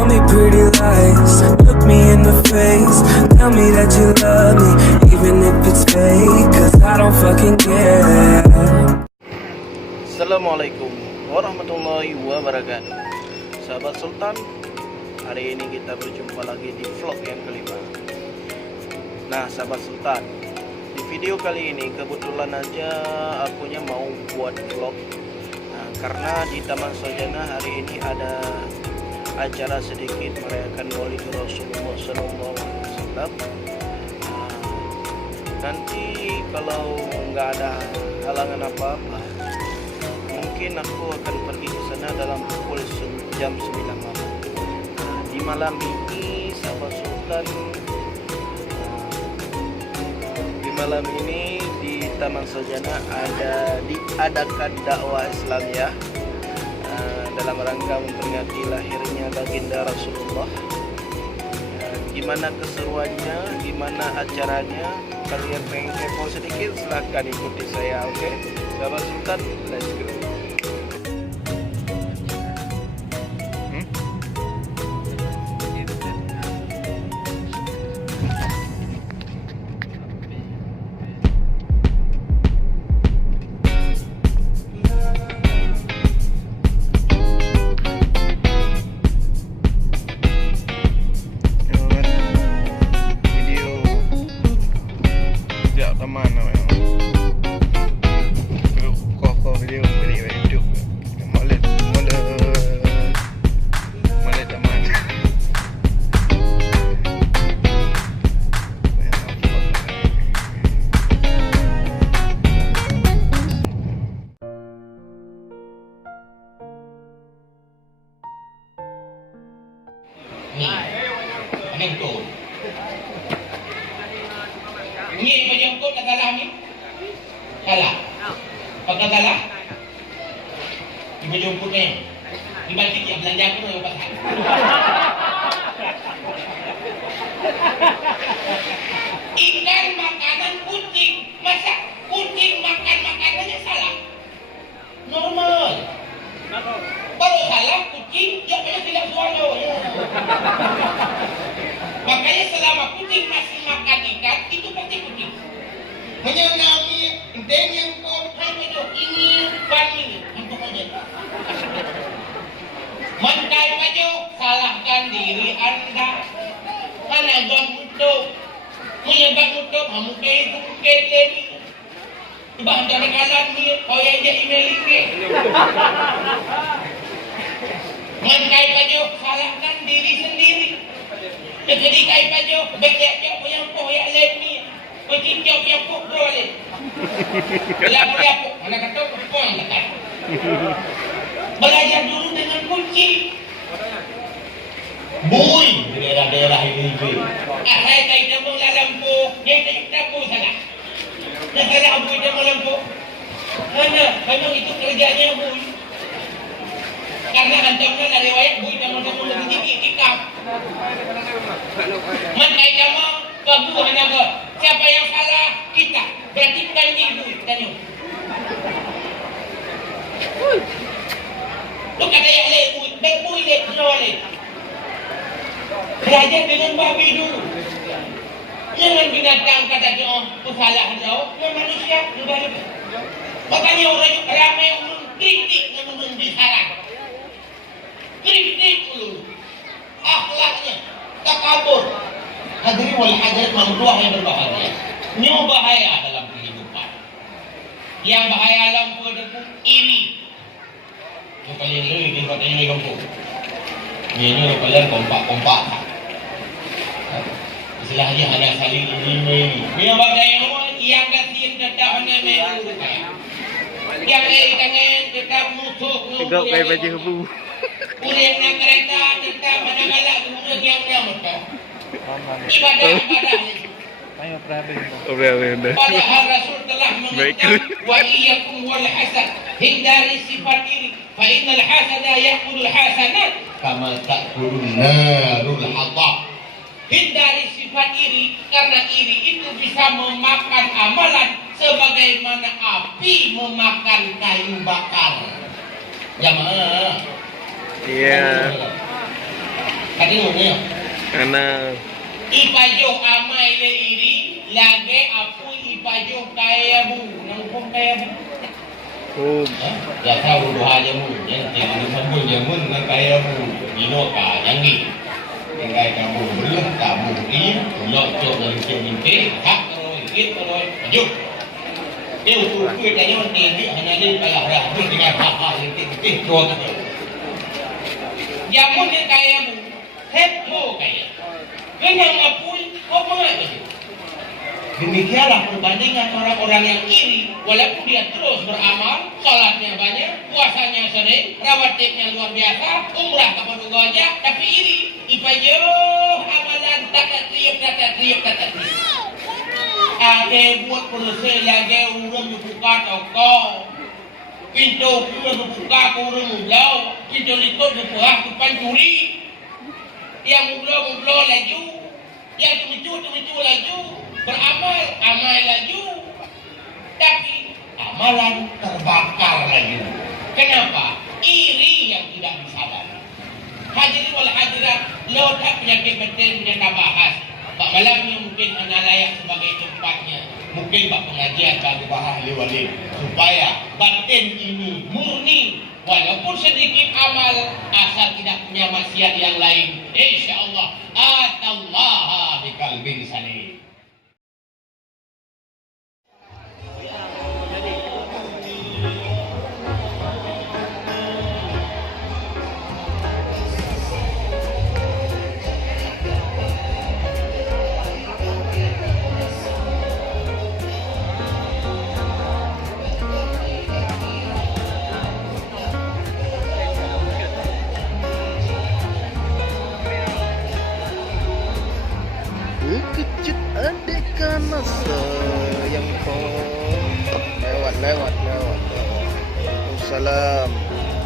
Tell me pretty lies, look me in the face. Tell me that you love me, even if it's fake. Cause I don't fucking care. Assalamualaikum warahmatullahi wabarakatuh. Sahabat Sultan, hari ini kita berjumpa lagi di vlog yang kelima. Nah sahabat Sultan, di video kali ini kebetulan aja akunya mau buat vlog. Nah, karena di Taman Sarjana hari ini ada acara sedikit merayakan Maulid Rasulullah SAW. Nanti kalau nggak ada halangan apa-apa, mungkin aku akan pergi ke sana dalam pukul jam 9 malam. Nah, di malam ini sahabat Sultan, di malam ini di Taman Sarjana diadakan dakwah Islam ya, dalam rangka memperingati lahirnya baginda Rasulullah. Gimana keseruannya, gimana acaranya, kalian pengen kepo sedikit, silahkan ikuti saya, oke? Sahabat Sultan, let's go. Ni, tu. Ni menjemput katalah ni. Salah. Pagkatala. Menjemput ni. Dibalik yang belanja pun yang pasal. Ikan makanan kucing, masa kucing makan makanannya salah? Normal. Kalau salah kucing, jawabnya tidak suara. Makanya selama kucing masih makan ikan, itu pasti kucing. Menyenangi, dan yang kau hanya ini, ban ini, itu saja. Mantai maju, salahkan diri anda. Karena agak mutuk, menyebab mutuk, mungkin itu mungkin lagi. Bahan kanan ni, kau yang jadi email ini. Mantai maju, salahkan diri sendiri. Jadi kai baju baik yang poyak lem ni. Kucing jauh yang puk boleh. Bila boleh puk, mana kata pun dekat. Belajar dulu dengan kunci. Bui di daerah-daerah ini. Saya kai demo lampu, dia tak tahu salah. Dah salah bui demo lampu. Mana itu kerjanya bui. Karena hantarnya dari riwayat bui demo lampu lebih tikam. Mantai kamu kabu hanya siapa yang salah kita berarti bukan ibu tanya. Lu kata yang lebih bui lebih boleh. Belajar dengan babi dulu. Jangan binatang kata dia kesalahan jauh. Yang manusia juga lebih. Makanya orang ramai orang kritik namun disaran. Kritik dulu. Akhlaknya takabur. Hadirin wal hadirat mamduah yang berbahagia. Ini bahaya dalam kehidupan. Yang bahaya dalam kehidupan iri. Itu kalian iri di kota ini kampung. Ini kalian kompak-kompak. Istilahnya hanya saling iri. Yang bahaya yang gantiin tetap hanya melu. Yang kangen tetap musuh. Tegak kayak baju hebu. Kuliahnya kereta tetap mana-mana kemudian yang mereka ibadah-ibadah padahal Rasul telah mengatakan wa iyyakum wal hasad, hindari sifat iri fa innal hasada ya'kulul hasanat kama ta'kulun narul hatab. Hindari sifat iri karena iri itu bisa memakan amalan sebagaimana api memakan kayu bakar. Jamaah. Iya. Kata ni. Ana Ipajo amai le iri lagi apu ipajo kaya bu nang pun kaya bu. oh Ya tahu doa aja mu, yang tidak disambung jamun nang kaya bu. Ino ka jangi. Yang kaya kamu belum kamu ini belum coba minta hak terus terus maju. Dia ukur tanya nanti hanya dia kalah dah dengan hak yang tinggi coba. Jamun dia kaya bu, hepo kaya. Kenang apui, apa lagi? Demikianlah perbandingan orang-orang yang iri, walaupun dia terus beramal, salatnya banyak, puasanya sering, rawatibnya luar biasa, umrah ke Paduganya, tapi iri. Ipajo amalan tak triap. Ake buat proses lagi urang buka toko, pintu buka urang mublau, pintu likut buka pancuri. Yang mublo laju, yang tumicu laju, beramal laju, tapi amalan terbakar laju. Kenapa? Iri yang tidak disadari. Hadirin wal hadirat, lo tak penyakit batin punya bahas. Pak malamnya mungkin anak layak sebagai tempatnya. Mungkin pak pengajian bagi ahli wali supaya batin ini murni. Walaupun sedikit amal asal tidak punya maksiat yang lain, insyaallah atallaha biqalbin salim. kejut adik kanas sayang kau lewat. Assalamualaikum.